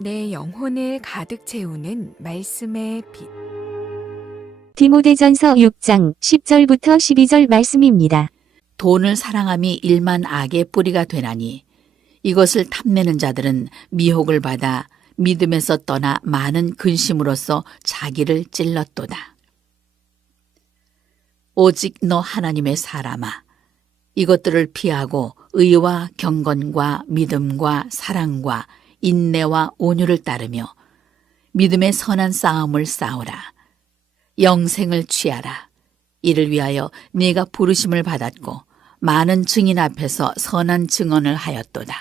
내 영혼을 가득 채우는 말씀의 빛. 디모데전서 6장 10절부터 12절 말씀입니다. 돈을 사랑함이 일만 악의 뿌리가 되나니 이것을 탐내는 자들은 미혹을 받아 믿음에서 떠나 많은 근심으로써 자기를 찔렀도다. 오직 너 하나님의 사람아, 이것들을 피하고 의와 경건과 믿음과 사랑과 인내와 온유를 따르며 믿음의 선한 싸움을 싸우라. 영생을 취하라. 이를 위하여 네가 부르심을 받았고 많은 증인 앞에서 선한 증언을 하였도다.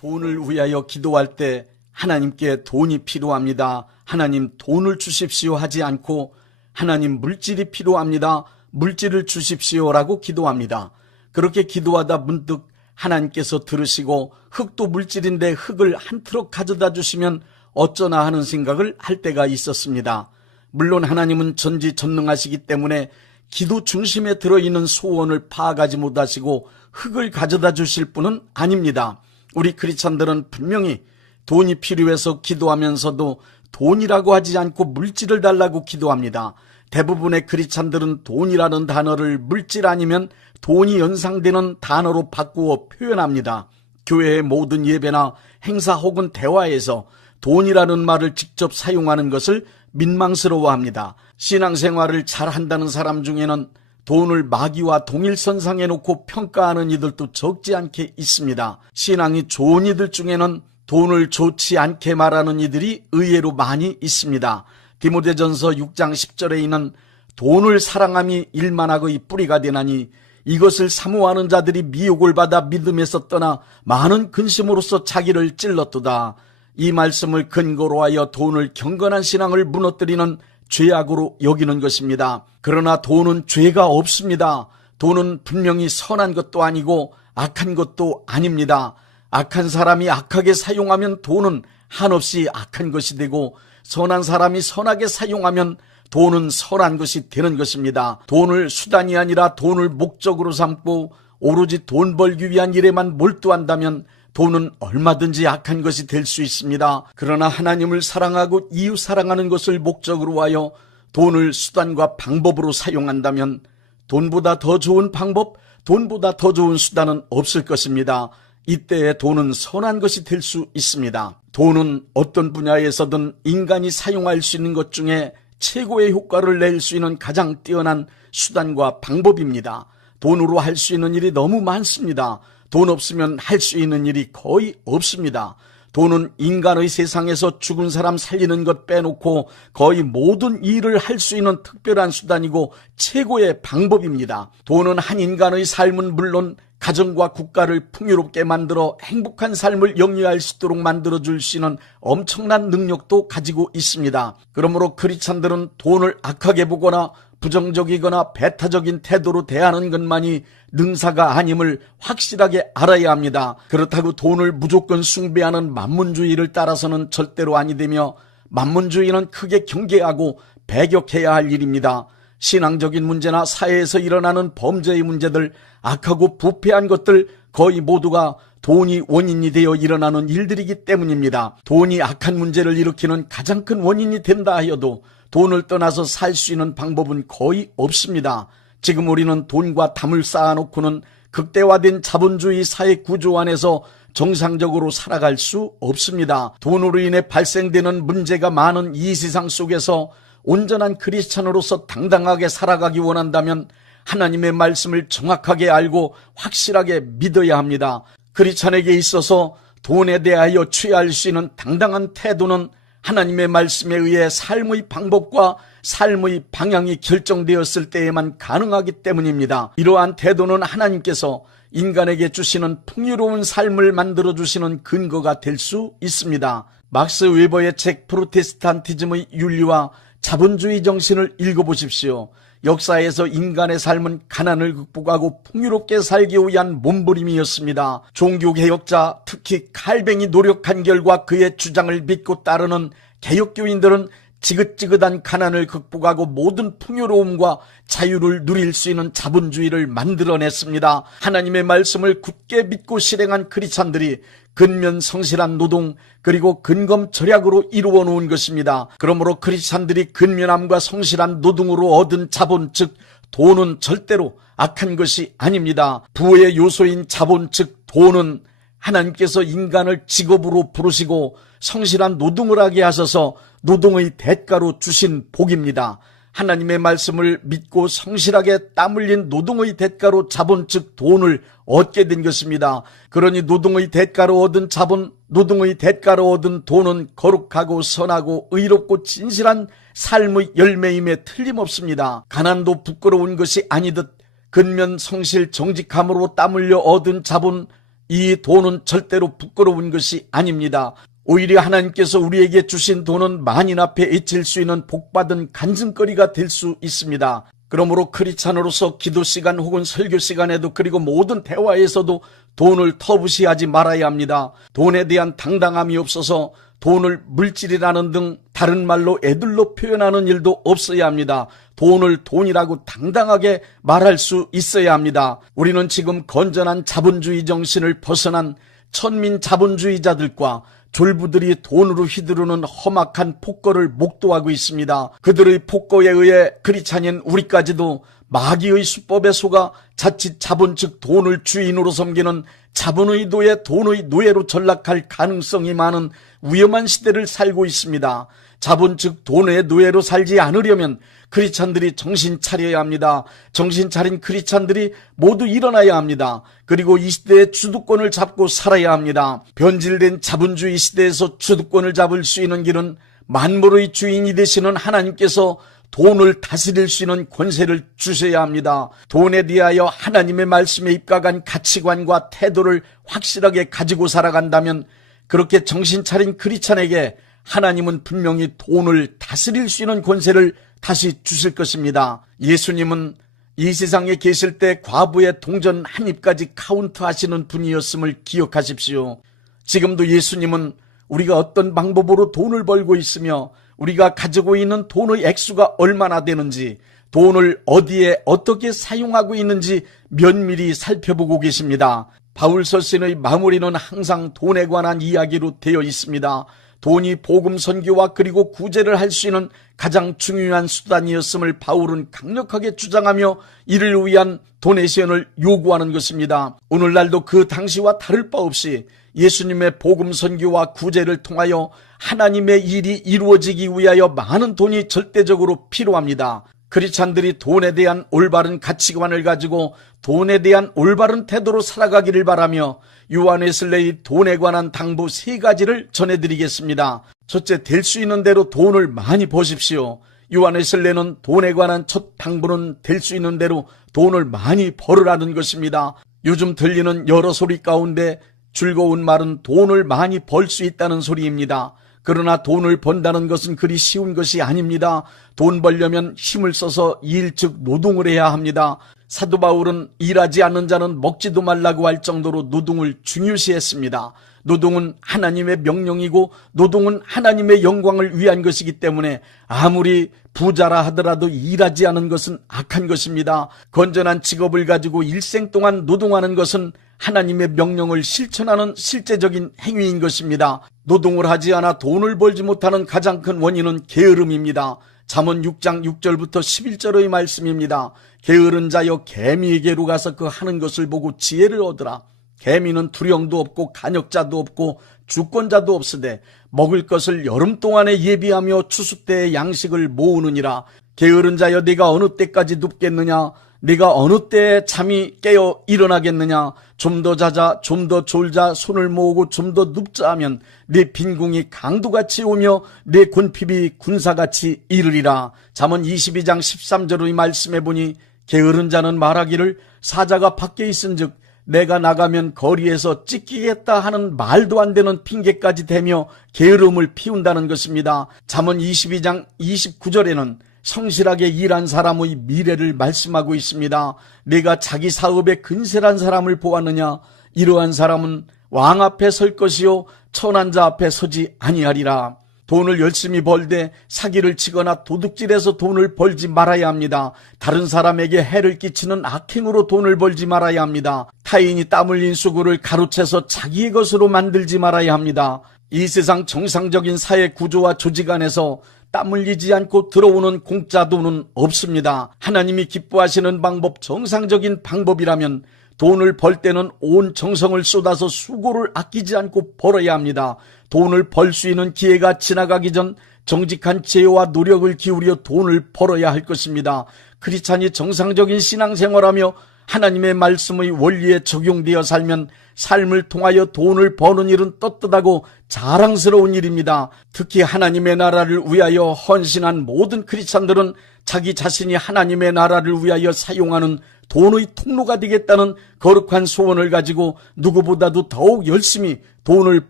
돈을 위하여 기도할 때 하나님께 돈이 필요합니다. 하나님 돈을 주십시오 하지 않고 하나님 물질이 필요합니다. 물질을 주십시오라고 기도합니다. 그렇게 기도하다 문득 하나님께서 들으시고 흙도 물질인데 흙을 한 트럭 가져다 주시면 어쩌나 하는 생각을 할 때가 있었습니다. 물론 하나님은 전지전능하시기 때문에 기도 중심에 들어있는 소원을 파악하지 못하시고 흙을 가져다 주실 분은 아닙니다. 우리 크리스찬들은 분명히 돈이 필요해서 기도하면서도 돈이라고 하지 않고 물질을 달라고 기도합니다. 대부분의 크리스찬들은 돈이라는 단어를 물질 아니면 돈이 연상되는 단어로 바꾸어 표현합니다. 교회의 모든 예배나 행사 혹은 대화에서 돈이라는 말을 직접 사용하는 것을 민망스러워합니다. 신앙생활을 잘한다는 사람 중에는 돈을 마귀와 동일선상에 놓고 평가하는 이들도 적지 않게 있습니다. 신앙이 좋은 이들 중에는 돈을 좋지 않게 말하는 이들이 의외로 많이 있습니다. 디모데전서 6장 10절에 있는 돈을 사랑함이 일만악의 뿌리가 되나니 이것을 사모하는 자들이 미혹을 받아 믿음에서 떠나 많은 근심으로써 자기를 찔렀도다. 이 말씀을 근거로 하여 돈을 경건한 신앙을 무너뜨리는 죄악으로 여기는 것입니다. 그러나 돈은 죄가 없습니다. 돈은 분명히 선한 것도 아니고 악한 것도 아닙니다. 악한 사람이 악하게 사용하면 돈은 한없이 악한 것이 되고 선한 사람이 선하게 사용하면 돈은 선한 것이 되는 것입니다. 돈을 수단이 아니라 돈을 목적으로 삼고 오로지 돈 벌기 위한 일에만 몰두한다면 돈은 얼마든지 악한 것이 될 수 있습니다. 그러나 하나님을 사랑하고 이웃 사랑하는 것을 목적으로 하여 돈을 수단과 방법으로 사용한다면 돈보다 더 좋은 방법, 돈보다 더 좋은 수단은 없을 것입니다. 이때에 돈은 선한 것이 될 수 있습니다. 돈은 어떤 분야에서든 인간이 사용할 수 있는 것 중에 최고의 효과를 낼 수 있는 가장 뛰어난 수단과 방법입니다. 돈으로 할 수 있는 일이 너무 많습니다. 돈 없으면 할 수 있는 일이 거의 없습니다. 돈은 인간의 세상에서 죽은 사람 살리는 것 빼놓고 거의 모든 일을 할 수 있는 특별한 수단이고 최고의 방법입니다. 돈은 한 인간의 삶은 물론 가정과 국가를 풍요롭게 만들어 행복한 삶을 영위할 수 있도록 만들어줄 수 있는 엄청난 능력도 가지고 있습니다. 그러므로 크리스찬들은 돈을 악하게 보거나 부정적이거나 배타적인 태도로 대하는 것만이 능사가 아님을 확실하게 알아야 합니다. 그렇다고 돈을 무조건 숭배하는 만문주의를 따라서는 절대로 아니되며 만문주의는 크게 경계하고 배격해야 할 일입니다. 신앙적인 문제나 사회에서 일어나는 범죄의 문제들, 악하고 부패한 것들 거의 모두가 돈이 원인이 되어 일어나는 일들이기 때문입니다. 돈이 악한 문제를 일으키는 가장 큰 원인이 된다 하여도 돈을 떠나서 살 수 있는 방법은 거의 없습니다. 지금 우리는 돈과 담을 쌓아놓고는 극대화된 자본주의 사회 구조 안에서 정상적으로 살아갈 수 없습니다. 돈으로 인해 발생되는 문제가 많은 이 세상 속에서 온전한 크리스찬으로서 당당하게 살아가기 원한다면 하나님의 말씀을 정확하게 알고 확실하게 믿어야 합니다. 크리스찬에게 있어서 돈에 대하여 취할 수 있는 당당한 태도는 하나님의 말씀에 의해 삶의 방법과 삶의 방향이 결정되었을 때에만 가능하기 때문입니다. 이러한 태도는 하나님께서 인간에게 주시는 풍요로운 삶을 만들어주시는 근거가 될 수 있습니다. 막스 웨버의 책 프로테스탄티즘의 윤리와 자본주의 정신을 읽어보십시오. 역사에서 인간의 삶은 가난을 극복하고 풍요롭게 살기 위한 몸부림이었습니다. 종교개혁자, 특히 칼뱅이 노력한 결과 그의 주장을 믿고 따르는 개혁교인들은 지긋지긋한 가난을 극복하고 모든 풍요로움과 자유를 누릴 수 있는 자본주의를 만들어냈습니다. 하나님의 말씀을 굳게 믿고 실행한 크리스찬들이 근면 성실한 노동 그리고 근검 절약으로 이루어 놓은 것입니다. 그러므로 크리스찬들이 근면함과 성실한 노동으로 얻은 자본 즉 돈은 절대로 악한 것이 아닙니다. 부의 요소인 자본 즉 돈은 하나님께서 인간을 직업으로 부르시고 성실한 노동을 하게 하셔서 노동의 대가로 주신 복입니다. 하나님의 말씀을 믿고 성실하게 땀 흘린 노동의 대가로 자본 즉 돈을 얻게 된 것입니다. 그러니 노동의 대가로 얻은 자본, 노동의 대가로 얻은 돈은 거룩하고 선하고 의롭고 진실한 삶의 열매임에 틀림없습니다. 가난도 부끄러운 것이 아니듯 근면 성실 정직함으로 땀 흘려 얻은 자본, 이 돈은 절대로 부끄러운 것이 아닙니다. 오히려 하나님께서 우리에게 주신 돈은 만인 앞에 애칠 수 있는 복받은 간증거리가 될 수 있습니다. 그러므로 크리스찬으로서 기도 시간 혹은 설교 시간에도 그리고 모든 대화에서도 돈을 터부시하지 말아야 합니다. 돈에 대한 당당함이 없어서 돈을 물질이라는 등 다른 말로 애들로 표현하는 일도 없어야 합니다. 돈을 돈이라고 당당하게 말할 수 있어야 합니다. 우리는 지금 건전한 자본주의 정신을 벗어난 천민 자본주의자들과 졸부들이 돈으로 휘두르는 험악한 폭거를 목도하고 있습니다. 그들의 폭거에 의해 크리스찬인 우리까지도 마귀의 수법에 속아 자칫 자본 즉 돈을 주인으로 섬기는 자본의 노예, 돈의 노예로 전락할 가능성이 많은 위험한 시대를 살고 있습니다. 자본 즉 돈의 노예로 살지 않으려면 크리스찬들이 정신 차려야 합니다. 정신 차린 크리스찬들이 모두 일어나야 합니다. 그리고 이 시대의 주도권을 잡고 살아야 합니다. 변질된 자본주의 시대에서 주도권을 잡을 수 있는 길은 만물의 주인이 되시는 하나님께서 돈을 다스릴 수 있는 권세를 주셔야 합니다. 돈에 대하여 하나님의 말씀에 입각한 가치관과 태도를 확실하게 가지고 살아간다면 그렇게 정신 차린 크리스찬에게 하나님은 분명히 돈을 다스릴 수 있는 권세를 다시 주실 것입니다. 예수님은 이 세상에 계실 때 과부의 동전 한 입까지 카운트하시는 분이었음을 기억하십시오. 지금도 예수님은 우리가 어떤 방법으로 돈을 벌고 있으며 우리가 가지고 있는 돈의 액수가 얼마나 되는지, 돈을 어디에 어떻게 사용하고 있는지 면밀히 살펴보고 계십니다. 바울서신의 마무리는 항상 돈에 관한 이야기로 되어 있습니다. 돈이 복음 선교와 그리고 구제를 할 수 있는 가장 중요한 수단이었음을 바울은 강력하게 주장하며 이를 위한 도네이션을 요구하는 것입니다. 오늘날도 그 당시와 다를 바 없이 예수님의 복음 선교와 구제를 통하여 하나님의 일이 이루어지기 위하여 많은 돈이 절대적으로 필요합니다. 크리스찬들이 돈에 대한 올바른 가치관을 가지고 돈에 대한 올바른 태도로 살아가기를 바라며 요한웨슬레의 돈에 관한 당부 3가지를 전해드리겠습니다. 첫째, 될 수 있는 대로 돈을 많이 버십시오. 요한웨슬레는 돈에 관한 첫 당부는 될 수 있는 대로 돈을 많이 벌으라는 것입니다. 요즘 들리는 여러 소리 가운데 즐거운 말은 돈을 많이 벌 수 있다는 소리입니다. 그러나 돈을 번다는 것은 그리 쉬운 것이 아닙니다. 돈 벌려면 힘을 써서 일 즉 노동을 해야 합니다. 사도 바울은 일하지 않는 자는 먹지도 말라고 할 정도로 노동을 중요시했습니다. 노동은 하나님의 명령이고 노동은 하나님의 영광을 위한 것이기 때문에 아무리 부자라 하더라도 일하지 않은 것은 악한 것입니다. 건전한 직업을 가지고 일생 동안 노동하는 것은 하나님의 명령을 실천하는 실제적인 행위인 것입니다. 노동을 하지 않아 돈을 벌지 못하는 가장 큰 원인은 게으름입니다. 잠언 6장 6절부터 11절의 말씀입니다. 게으른 자여 개미에게로 가서 그 하는 것을 보고 지혜를 얻으라. 개미는 두령도 없고 간역자도 없고 주권자도 없으되 먹을 것을 여름 동안에 예비하며 추수 때의 양식을 모으느니라. 게으른 자여 네가 어느 때까지 눕겠느냐? 네가 어느 때에 잠이 깨어 일어나겠느냐? 좀 더 자자, 좀 더 졸자, 손을 모으고 좀 더 눕자 하면 네 빈궁이 강도같이 오며 네 곤핍이 군사같이 이르리라. 잠언 22장 13절의 말씀해 보니 게으른 자는 말하기를 사자가 밖에 있은즉 내가 나가면 거리에서 찢기겠다 하는 말도 안 되는 핑계까지 대며 게으름을 피운다는 것입니다. 잠언 22장 29절에는 성실하게 일한 사람의 미래를 말씀하고 있습니다. 내가 자기 사업에 근세란 사람을 보았느냐? 이러한 사람은 왕 앞에 설 것이요 천한 자 앞에 서지 아니하리라. 돈을 열심히 벌되 사기를 치거나 도둑질해서 돈을 벌지 말아야 합니다. 다른 사람에게 해를 끼치는 악행으로 돈을 벌지 말아야 합니다. 타인이 땀 흘린 수고를 가로채서 자기의 것으로 만들지 말아야 합니다. 이 세상 정상적인 사회 구조와 조직 안에서 땀 흘리지 않고 들어오는 공짜 돈은 없습니다. 하나님이 기뻐하시는 방법, 정상적인 방법이라면 돈을 벌 때는 온 정성을 쏟아서 수고를 아끼지 않고 벌어야 합니다. 돈을 벌 수 있는 기회가 지나가기 전 정직한 지혜와 노력을 기울여 돈을 벌어야 할 것입니다. 크리스찬이 정상적인 신앙생활하며 하나님의 말씀의 원리에 적용되어 살면 삶을 통하여 돈을 버는 일은 떳떳하고 자랑스러운 일입니다. 특히 하나님의 나라를 위하여 헌신한 모든 크리스찬들은 자기 자신이 하나님의 나라를 위하여 사용하는 돈의 통로가 되겠다는 거룩한 소원을 가지고 누구보다도 더욱 열심히 돈을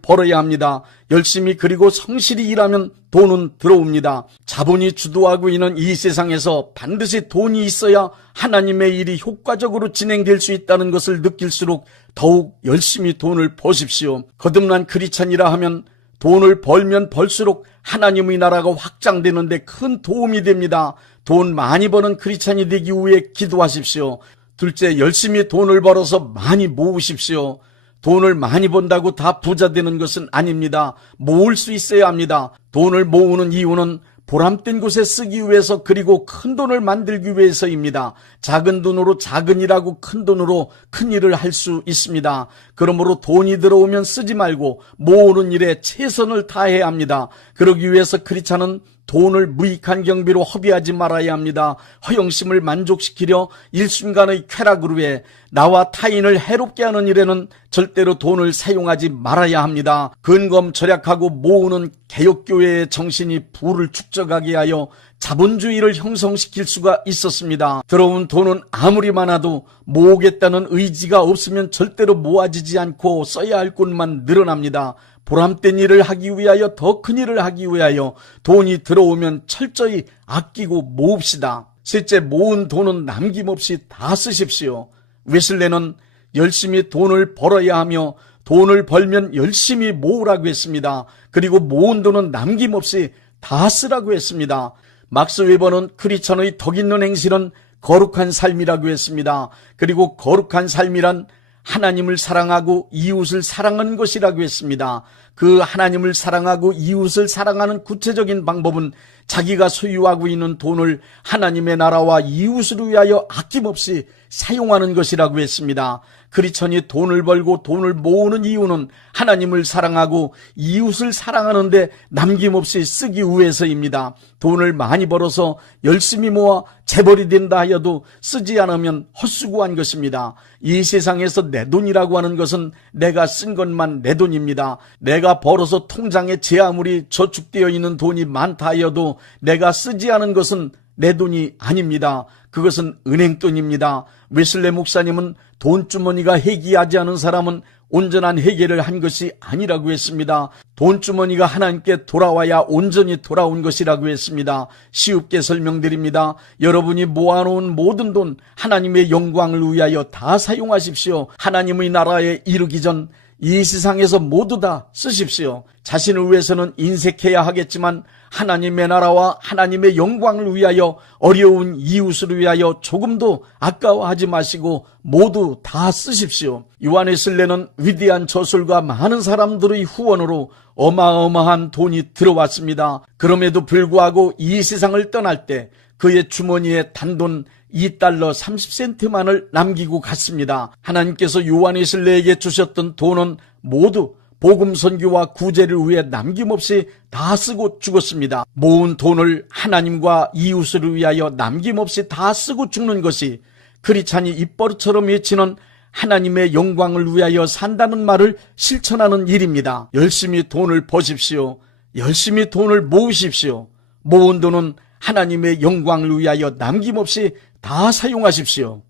벌어야 합니다. 열심히 그리고 성실히 일하면 돈은 들어옵니다. 자본이 주도하고 있는 이 세상에서 반드시 돈이 있어야 하나님의 일이 효과적으로 진행될 수 있다는 것을 느낄수록 더욱 열심히 돈을 버십시오. 거듭난 크리스찬이라 하면 돈을 벌면 벌수록 하나님의 나라가 확장되는데 큰 도움이 됩니다. 돈 많이 버는 크리스찬이 되기 위해 기도하십시오. 둘째, 열심히 돈을 벌어서 많이 모으십시오. 돈을 많이 번다고 다 부자 되는 것은 아닙니다. 모을 수 있어야 합니다. 돈을 모으는 이유는 보람된 곳에 쓰기 위해서, 그리고 큰 돈을 만들기 위해서입니다. 작은 돈으로 작은 일하고 큰 돈으로 큰 일을 할 수 있습니다. 그러므로 돈이 들어오면 쓰지 말고 모으는 일에 최선을 다해야 합니다. 그러기 위해서 크리스찬은 돈을 무익한 경비로 허비하지 말아야 합니다. 허영심을 만족시키려 일순간의 쾌락으로 해 나와 타인을 해롭게 하는 일에는 절대로 돈을 사용하지 말아야 합니다. 근검 절약하고 모으는 개혁교회의 정신이 부를 축적하게 하여 자본주의를 형성시킬 수가 있었습니다. 들어온 돈은 아무리 많아도 모으겠다는 의지가 없으면 절대로 모아지지 않고 써야 할 곳만 늘어납니다. 보람된 일을 하기 위하여, 더 큰 일을 하기 위하여 돈이 들어오면 철저히 아끼고 모읍시다. 셋째, 모은 돈은 남김없이 다 쓰십시오. 웨슬레는 열심히 돈을 벌어야 하며 돈을 벌면 열심히 모으라고 했습니다. 그리고 모은 돈은 남김없이 다 쓰라고 했습니다. 막스 웨버는 크리스천의 덕 있는 행실은 거룩한 삶이라고 했습니다. 그리고 거룩한 삶이란 하나님을 사랑하고 이웃을 사랑하는 것이라고 했습니다. 그 하나님을 사랑하고 이웃을 사랑하는 구체적인 방법은 자기가 소유하고 있는 돈을 하나님의 나라와 이웃을 위하여 아낌없이 사용하는 것이라고 했습니다. 크리스천이 돈을 벌고 돈을 모으는 이유는 하나님을 사랑하고 이웃을 사랑하는데 남김없이 쓰기 위해서입니다. 돈을 많이 벌어서 열심히 모아 재벌이 된다 하여도 쓰지 않으면 헛수고한 것입니다. 이 세상에서 내 돈이라고 하는 것은 내가 쓴 것만 내 돈입니다. 내가 벌어서 통장에 제 아무리 저축되어 있는 돈이 많다 하여도 내가 쓰지 않은 것은 내 돈이 아닙니다. 그것은 은행 돈입니다. 웨슬레 목사님은 돈주머니가 해기하지 않은 사람은 온전한 해결을 한 것이 아니라고 했습니다. 돈주머니가 하나님께 돌아와야 온전히 돌아온 것이라고 했습니다. 쉽게 설명드립니다. 여러분이 모아놓은 모든 돈 하나님의 영광을 위하여 다 사용하십시오. 하나님의 나라에 이르기 전 이 세상에서 모두 다 쓰십시오. 자신을 위해서는 인색해야 하겠지만 하나님의 나라와 하나님의 영광을 위하여, 어려운 이웃을 위하여 조금도 아까워하지 마시고 모두 다 쓰십시오. 요한웨슬레는 위대한 저술과 많은 사람들의 후원으로 어마어마한 돈이 들어왔습니다. 그럼에도 불구하고 이 세상을 떠날 때 그의 주머니에 단돈 $2 30센트만을 남기고 갔습니다. 하나님께서 요한웨슬레에게 주셨던 돈은 모두 복음 선교와 구제를 위해 남김없이 다 쓰고 죽었습니다. 모은 돈을 하나님과 이웃을 위하여 남김없이 다 쓰고 죽는 것이 크리스찬이 입버릇처럼 외치는 하나님의 영광을 위하여 산다는 말을 실천하는 일입니다. 열심히 돈을 버십시오. 열심히 돈을 모으십시오. 모은 돈은 하나님의 영광을 위하여 남김없이 다 사용하십시오.